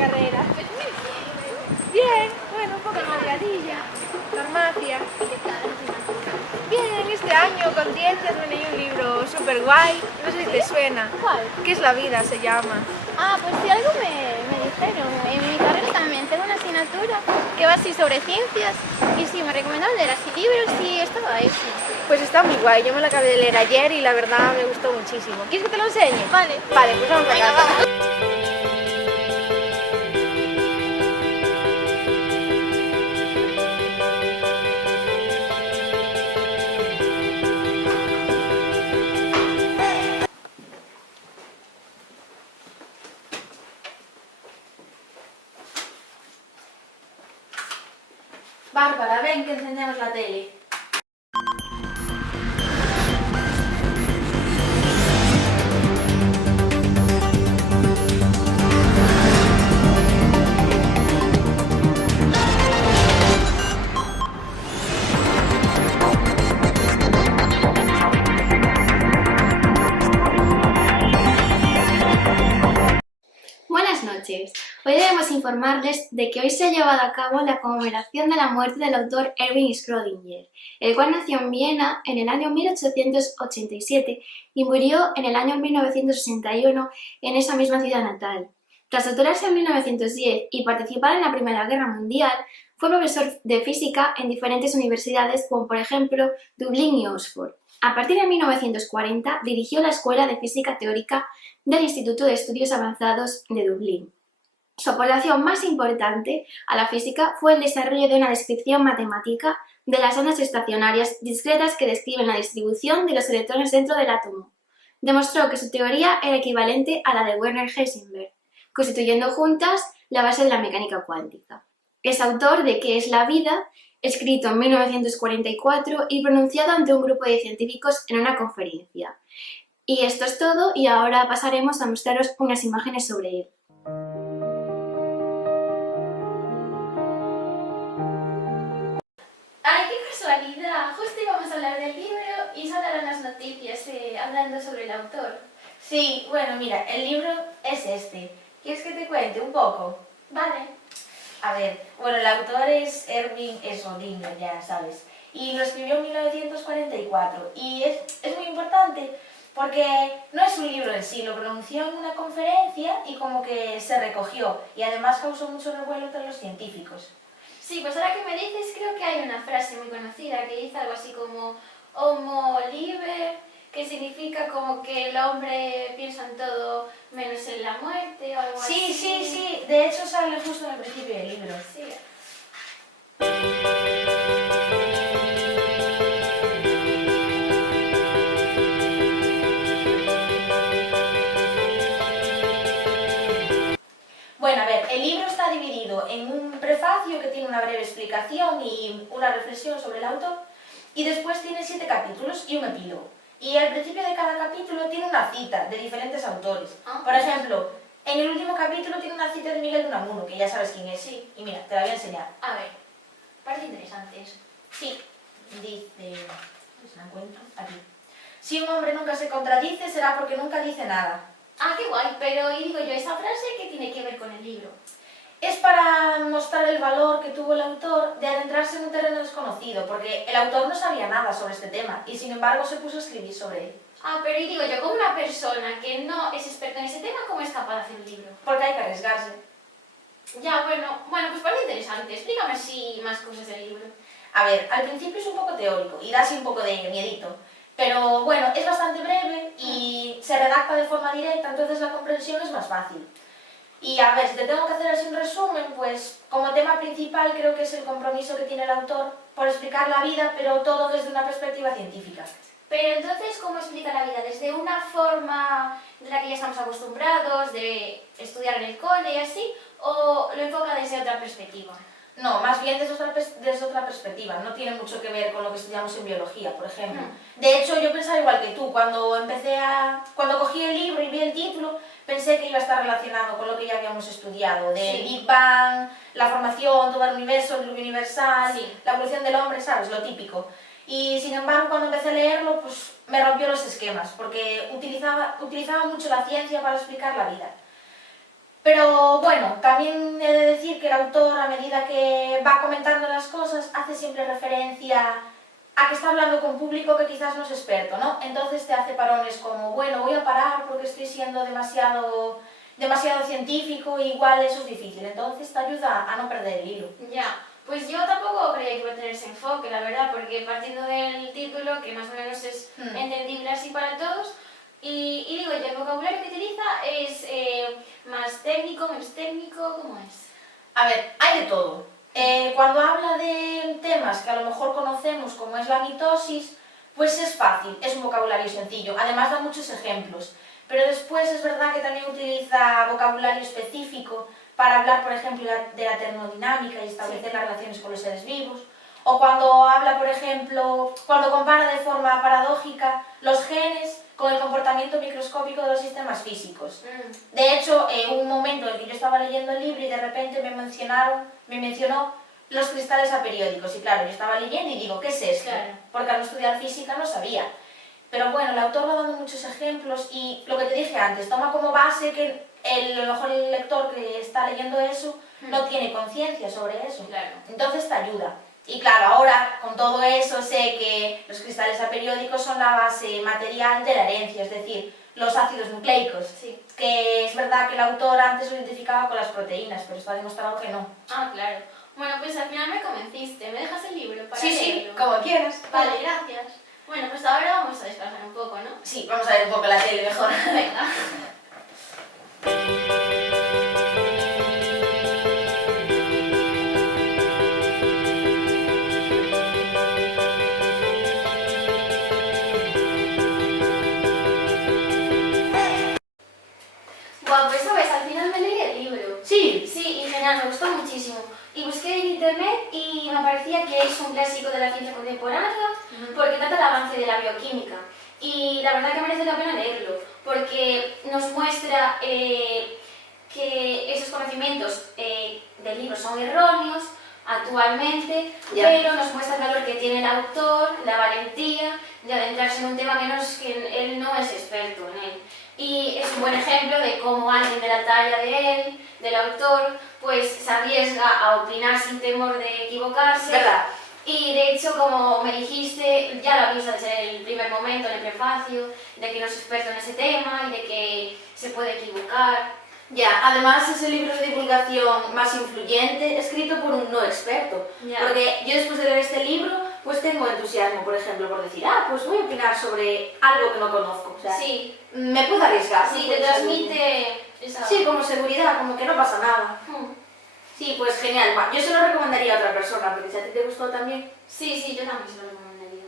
carrera? Bien, bueno, un poco agobiadilla. Farmacia. Bien, este año con ciencias me leí un libro súper guay. No sé si te suena. ¿Cuál? ¿Qué es la vida? Se llama. Ah, pues sí, algo me dijeron. En mi carrera también tengo una asignatura que va así sobre ciencias y sí, me recomendaron leer así libros y estaba ahí, sí. Pues está muy guay. Yo me lo acabé de leer ayer y la verdad me gustó muchísimo. ¿Quieres que te lo enseñe? Vale. Vale, pues vamos a Venga, casa. vamos. Bárbara, ven que encendemos la tele. Buenas noches. Hoy debemos informarles de que hoy se ha llevado a cabo la conmemoración de la muerte del autor Erwin Schrödinger, el cual nació en Viena en el año 1887 y murió en el año 1961 en esa misma ciudad natal. Tras doctorarse en 1910 y participar en la Primera Guerra Mundial, fue profesor de física en diferentes universidades como por ejemplo Dublín y Oxford. A partir de 1940 dirigió la Escuela de Física Teórica del Instituto de Estudios Avanzados de Dublín. Su aportación más importante a la física fue el desarrollo de una descripción matemática de las ondas estacionarias discretas que describen la distribución de los electrones dentro del átomo. Demostró que su teoría era equivalente a la de Werner Heisenberg, constituyendo juntas la base de la mecánica cuántica. Es autor de ¿Qué es la vida?, escrito en 1944 y pronunciado ante un grupo de científicos en una conferencia. Y esto es todo, y ahora pasaremos a mostraros unas imágenes sobre él. ¡Ay, qué casualidad! Justo íbamos a hablar del libro y salieron las noticias hablando sobre el autor. Sí, bueno, mira, el libro es este. ¿Quieres que te cuente un poco? Vale. A ver, bueno, el autor es Erwin Schrödinger, ya sabes, y lo escribió en 1944. Y es muy importante porque no es un libro en sí, lo pronunció en una conferencia y como que se recogió, y además causó mucho revuelo entre los científicos. Sí, pues ahora que me dices, creo que hay una frase muy conocida que dice algo así como Homo liber, que significa como que el hombre piensa en todo menos en la muerte o algo así. Sí, de hecho sale justo en el principio del libro. Sí. Bueno, a ver, el libro está dividido en un prefacio que tiene una breve explicación y una reflexión sobre el autor, y después tiene 7 capítulos y un epílogo. Y al principio de cada capítulo tiene una cita de diferentes autores. Por ejemplo, en el último capítulo tiene una cita de Miguel de Unamuno, que ya sabes quién es. Sí. Y mira, te la voy a enseñar. A ver, parece interesante eso. Sí, dice... ¿Se la encuentro? Aquí. Si un hombre nunca se contradice, será porque nunca dice nada. Ah, qué guay, pero y digo yo, ¿esa frase qué tiene que ver con el libro? Es para mostrar el valor que tuvo el autor de adentrarse en un terreno desconocido, porque el autor no sabía nada sobre este tema y sin embargo se puso a escribir sobre él. Ah, pero y digo yo, como una persona que no es experta en ese tema, ¿cómo es capaz de hacer un libro? Porque hay que arriesgarse. Ya, bueno, pues parece interesante. Explícame así más cosas del libro. A ver, al principio es un poco teórico y da así un poco de miedito, pero bueno, es bastante breve y se redacta de forma directa, entonces la comprensión es más fácil. Y a ver, si te tengo que hacer así un resumen, pues como tema principal creo que es el compromiso que tiene el autor por explicar la vida, pero todo desde una perspectiva científica. Pero entonces, ¿cómo explica la vida? ¿Desde una forma de la que ya estamos acostumbrados, de estudiar en el cole y así? ¿O lo enfoca desde otra perspectiva? No, más bien desde otra perspectiva, no tiene mucho que ver con lo que estudiamos en biología, por ejemplo. Mm. De hecho, yo pensaba igual que tú, cuando cogí el libro y vi el título, pensé que iba a estar relacionado con lo que ya habíamos estudiado, de Sí. Big Bang, la formación, todo el universo, el diluvio universal, Sí. la evolución del hombre, ¿sabes? Lo típico. Y sin embargo, cuando empecé a leerlo, pues me rompió los esquemas, porque utilizaba mucho la ciencia para explicar la vida. Pero bueno, también he de decir que el autor, a medida que va comentando las cosas, hace siempre referencia a que está hablando con un público que quizás no es experto, ¿no? Entonces te hace parones como, bueno, voy a parar porque estoy siendo demasiado científico e igual eso es difícil. Entonces te ayuda a no perder el hilo. Ya, pues yo tampoco creía que iba a tener ese enfoque, la verdad, porque partiendo del título, que más o menos es entendible así para todos, y digo, ¿y el vocabulario que utiliza es más técnico, menos técnico? ¿Cómo es? A ver, hay de todo. Cuando habla de temas que a lo mejor conocemos, como es la mitosis, pues es fácil, es un vocabulario sencillo. Además da muchos ejemplos. Pero después es verdad que también utiliza vocabulario específico para hablar, por ejemplo, de la termodinámica y establecer las relaciones con los seres vivos. O cuando habla, por ejemplo, cuando compara de forma paradójica los genes con el comportamiento microscópico de los sistemas físicos. De hecho, hubo un momento en el que yo estaba leyendo el libro y de repente me mencionó los cristales aperiódicos. Y claro, yo estaba leyendo y digo, ¿qué es esto? Claro. Porque al no estudiar física no sabía. Pero bueno, el autor va dando muchos ejemplos y lo que te dije antes, toma como base que a lo mejor el lector que está leyendo eso no tiene conciencia sobre eso. Claro. Entonces te ayuda. Y claro, ahora con todo eso sé que los cristales aperiódicos son la base material de la herencia, es decir, los ácidos nucleicos. Sí. Que es verdad que el autor antes lo identificaba con las proteínas, pero está demostrado que no. Ah, claro. Bueno, pues al final me convenciste. ¿Me dejas el libro para Sí, leerlo? como quieras. Vale, gracias. Bueno, pues ahora vamos a descansar un poco, ¿no? Sí, vamos a ver un poco la tele mejor. Venga. Bueno, pues sabes, al final me leí el libro. Sí. Sí, y genial, me gustó muchísimo. Y busqué en internet y me parecía que es un clásico de la ciencia contemporánea porque trata el avance de la bioquímica. Y la verdad que merece la pena leerlo porque nos muestra que esos conocimientos del libro son erróneos actualmente, pero nos muestra el valor que tiene el autor, la valentía de adentrarse en un tema que él no es experto en él. Y es un buen ejemplo de cómo alguien de la talla de él, del autor, pues se arriesga a opinar sin temor de equivocarse. ¿Verdad? Y de hecho, como me dijiste, ya lo avisas en el primer momento, en el prefacio, de que no es experto en ese tema y de que se puede equivocar. Ya, además es el libro de divulgación más influyente escrito por un no experto. Ya. Porque yo después de leer este libro, pues tengo entusiasmo, por ejemplo, por decir, pues voy a opinar sobre algo que no conozco. O sea, Sí, me puedo arriesgar. sí, me te puedo transmite esa... Sí, como seguridad, como que no pasa nada. Sí, pues genial. Yo se lo recomendaría a otra persona, porque si a ti te gustó también. Sí, yo también se lo recomendaría.